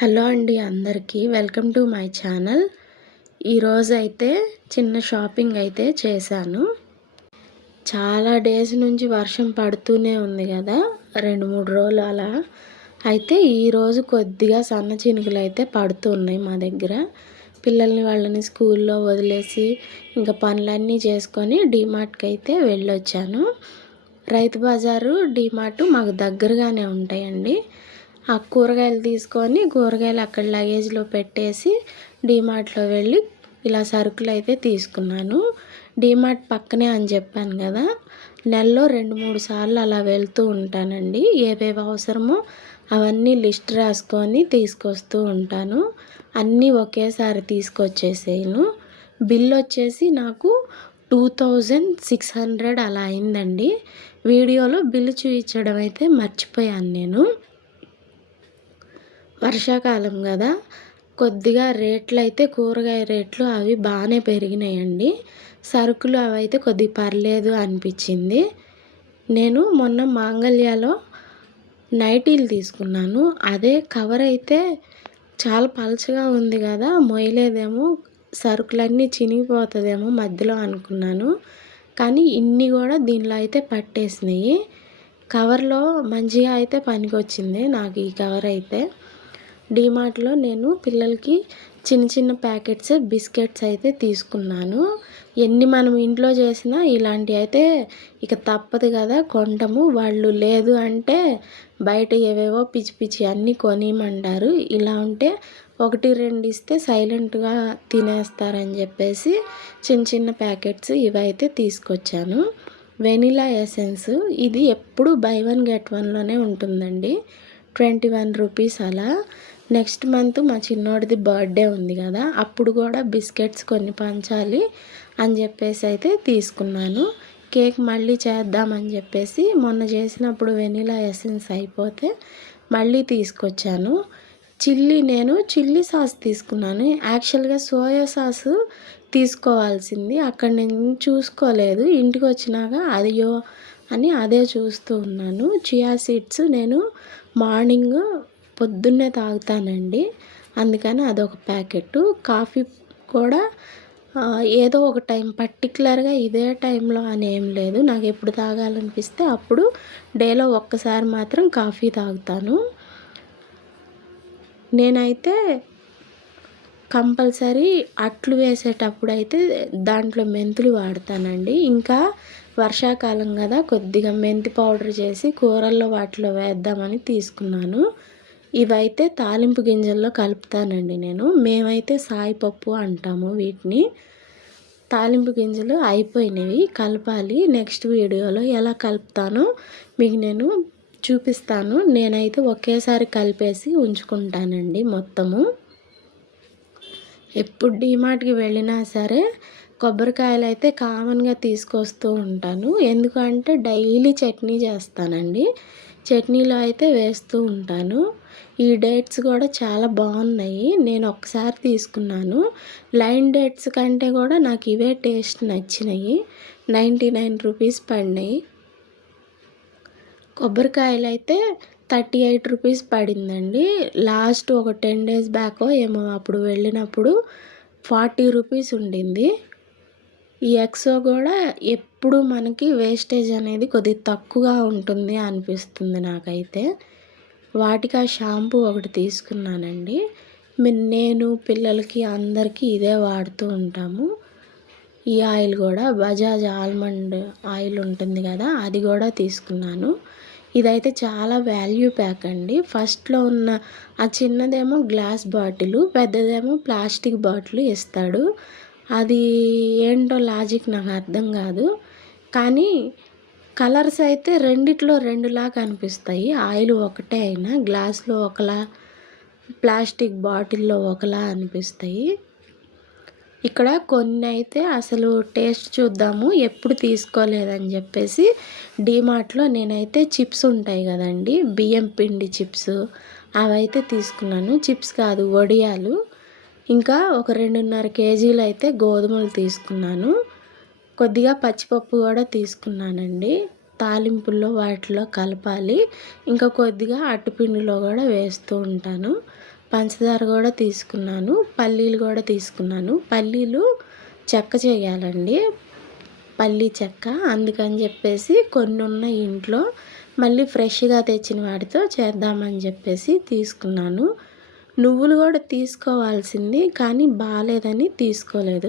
Hello అండి అందరికీ. Welcome to my channel. ఈరోజైతే అయితే చిన్న షాపింగ్ అయితే చేశాను. చాలా డేస్ నుంచి వర్షం పడుతూనే ఉంది కదా. రెండు మూడు రోజులు అలా. అయితే ఈరోజు కొద్దిగా సన్న చినుకులు అయితే పడుతున్నాయి మా దగ్గర. పిల్లల్ని వాళ్ళని స్కూల్లో వదిలేసి ఇంకా పనులన్నీ చేసుకొని డీమార్ట్కి అయితే వెళ్ళొచ్చాను. రైతు బజారు డీమార్ట్ మాకు దగ్గరగానే ఉంటాయండి. ఆ కూరగాయలు తీసుకొని కూరగాయలు అక్కడ లగేజ్లో పెట్టేసి డీమార్ట్లో వెళ్ళి ఇలా సరుకులు అయితే తీసుకున్నాను. డీమార్ట్ పక్కనే అని చెప్పాను కదా నెలలో రెండు మూడు సార్లు అలా వెళ్తూ ఉంటానండి. ఏవేవి అవసరమో అవన్నీ లిస్ట్ రాసుకొని తీసుకొస్తూ ఉంటాను. అన్నీ ఒకేసారి తీసుకొచ్చేసేయను. బిల్ వచ్చేసి నాకు టూ థౌజండ్ సిక్స్ హండ్రెడ్ అలా అయిందండి వీడియోలో బిల్లు చూపించడం అయితే మర్చిపోయాను నేను వర్షాకాలం కదా కొద్దిగా రేట్లు అయితే కూరగాయ రేట్లు అవి బాగానే పెరిగినాయండి. సరుకులు అవి అయితే కొద్దిగా పర్లేదు అనిపించింది. నేను మొన్న మాంగల్యాలో నైటీలు తీసుకున్నాను. అదే కవర్ అయితే చాలా పలచగా ఉంది కదా మొయ్యలేదేమో సరుకులన్నీ చినిగిపోతుందేమో మధ్యలో అనుకున్నాను. కానీ ఇన్ని కూడా దీనిలో అయితే పట్టేసినాయి. కవర్లో మంచిగా అయితే పనికొచ్చింది నాకు ఈ కవర్ అయితే. డీమార్ట్లో నేను పిల్లలకి చిన్న చిన్న ప్యాకెట్స్ బిస్కెట్స్ అయితే తీసుకున్నాను. ఎన్ని మనం ఇంట్లో చేసినా ఇలాంటివి అయితే ఇక తప్పదు కదా కొంటము వాళ్ళు లేదు అంటే బయట ఏవేవో పిచ్చి పిచ్చి అన్నీ కొనియమంటారు. ఇలా ఉంటే ఒకటి రెండు ఇస్తే సైలెంట్గా తినేస్తారని చెప్పేసి చిన్న చిన్న ప్యాకెట్స్ ఇవైతే తీసుకొచ్చాను. వెనిలా ఎసెన్స్ ఇది ఎప్పుడు బై వన్ గెట్ వన్లోనే ఉంటుందండి. ట్వంటీ వన్ రూపీస్ అలా. నెక్స్ట్ మంత్ మా చిన్నోడిది బర్త్డే ఉంది కదా అప్పుడు కూడా బిస్కెట్స్ కొన్ని పంచాలి అని చెప్పేసి అయితే తీసుకున్నాను. కేక్ మళ్ళీ చేద్దామని చెప్పేసి మొన్న చేసినప్పుడు వెనీలా ఎసెన్స్ అయిపోతే మళ్ళీ తీసుకొచ్చాను. చిల్లీ నేను చిల్లీ సాస్ తీసుకున్నాను. యాక్చువల్గా సోయా సాస్ తీసుకోవాల్సింది అక్కడ నేను చూసుకోలేదు. ఇంటికి వచ్చినాక అదియో అని అదే చూస్తూ ఉన్నాను. చియా సీడ్స్ నేను మార్నింగ్ పొద్దున్నే తాగుతానండి. అందుకని అదొక ప్యాకెట్ కాఫీ కూడా ఏదో ఒక టైం పర్టికులర్గా ఇదే టైంలో అని ఏం లేదు. నాకు ఎప్పుడు తాగాలనిపిస్తే అప్పుడు డేలో ఒక్కసారి మాత్రం కాఫీ తాగుతాను. నేనైతే కంపల్సరీ అట్లు వేసేటప్పుడు అయితే దాంట్లో మెంతులు వాడతానండి. ఇంకా వర్షాకాలం కదా కొద్దిగా మెంతి పౌడర్ చేసి కూరల్లో వాటిలో వేద్దామని తీసుకున్నాను. ఇవైతే తాలింపు గింజల్లో కలుపుతానండి నేను. మేమైతే సాయిపప్పు అంటాము వీటిని. తాలింపు గింజలు అయిపోయినవి కలపాలి. నెక్స్ట్ వీడియోలో ఎలా కలుపుతానో మీకు నేను చూపిస్తాను. నేనైతే ఒకేసారి కలిపేసి ఉంచుకుంటానండి మొత్తము. ఎప్పుడు డిమార్ట్కి వెళ్ళినా సరే కొబ్బరికాయలు అయితే కామన్గా తీసుకొస్తూ ఉంటాను. ఎందుకంటే డైలీ చట్నీ చేస్తానండి. చట్నీలో అయితే వేస్తూ ఉంటాను. ఈ డేట్స్ కూడా చాలా బాగున్నాయి. నేను ఒకసారి తీసుకున్నాను. లైన్ డేట్స్ కంటే కూడా నాకు ఇవే టేస్ట్ నచ్చినాయి. నైంటీ నైన్ రూపీస్ పడినాయి. కొబ్బరికాయలు అయితే థర్టీ ఎయిట్ రూపీస్ పడిందండి. లాస్ట్ ఒక టెన్ డేస్ బ్యాక్ ఏమో అప్పుడు వెళ్ళినప్పుడు ఫార్టీ రూపీస్ ఉండింది. ఈ ఎక్సో కూడా ఎప్పుడు మనకి వేస్టేజ్ అనేది కొద్దిగా తక్కువగా ఉంటుంది అనిపిస్తుంది నాకైతే. వాటికి ఆ షాంపూ ఒకటి తీసుకున్నానండి. నేను పిల్లలకి అందరికీ ఇదే వాడుతూ ఉంటాము. ఈ ఆయిల్ కూడా బజాజ్ ఆల్మండ్ ఆయిల్ ఉంటుంది కదా అది కూడా తీసుకున్నాను. ఇదైతే చాలా వాల్యూ ప్యాక్ అండి. ఫస్ట్లో ఉన్న ఆ చిన్నదేమో గ్లాస్ బాటిల్ పెద్దదేమో ప్లాస్టిక్ బాటిల్ ఇస్తాడు. అది ఏంటో లాజిక్ నాకు అర్థం కాదు. కానీ కలర్స్ అయితే రెండిట్లో రెండులాగా అనిపిస్తాయి. ఆయిల్ ఒకటే అయినా గ్లాస్లో ఒకలా ప్లాస్టిక్ బాటిల్లో ఒకలా అనిపిస్తాయి. ఇక్కడ కొన్ని అయితే అసలు టేస్ట్ చూద్దాము ఎప్పుడు తీసుకోలేదని చెప్పేసి డీమార్ట్లో నేనైతే చిప్స్ ఉంటాయి కదండి బియ్యం పిండి చిప్స్ అవైతే తీసుకున్నాను. చిప్స్ కాదు వడియాలు. ఇంకా ఒక రెండున్నర కేజీలు అయితే గోధుమలు తీసుకున్నాను. కొద్దిగా పచ్చిపప్పు కూడా తీసుకున్నానండి. తాలింపుల్లో వాటిలో కలపాలి. ఇంకా కొద్దిగా అట్టుపిండిలో కూడా వేస్తూ ఉంటాను. పంచదార కూడా తీసుకున్నాను. పల్లీలు కూడా తీసుకున్నాను. పల్లీలు చెక్క చేయాలండి. పల్లీ చెక్క అందుకని చెప్పేసి కొన్ని ఉన్న ఇంట్లో మళ్ళీ ఫ్రెష్గా తెచ్చిన వాటితో చేద్దామని చెప్పేసి తీసుకున్నాను. నువ్వులు కూడా తీసుకోవాల్సింది కానీ బాగాలేదని తీసుకోలేదు.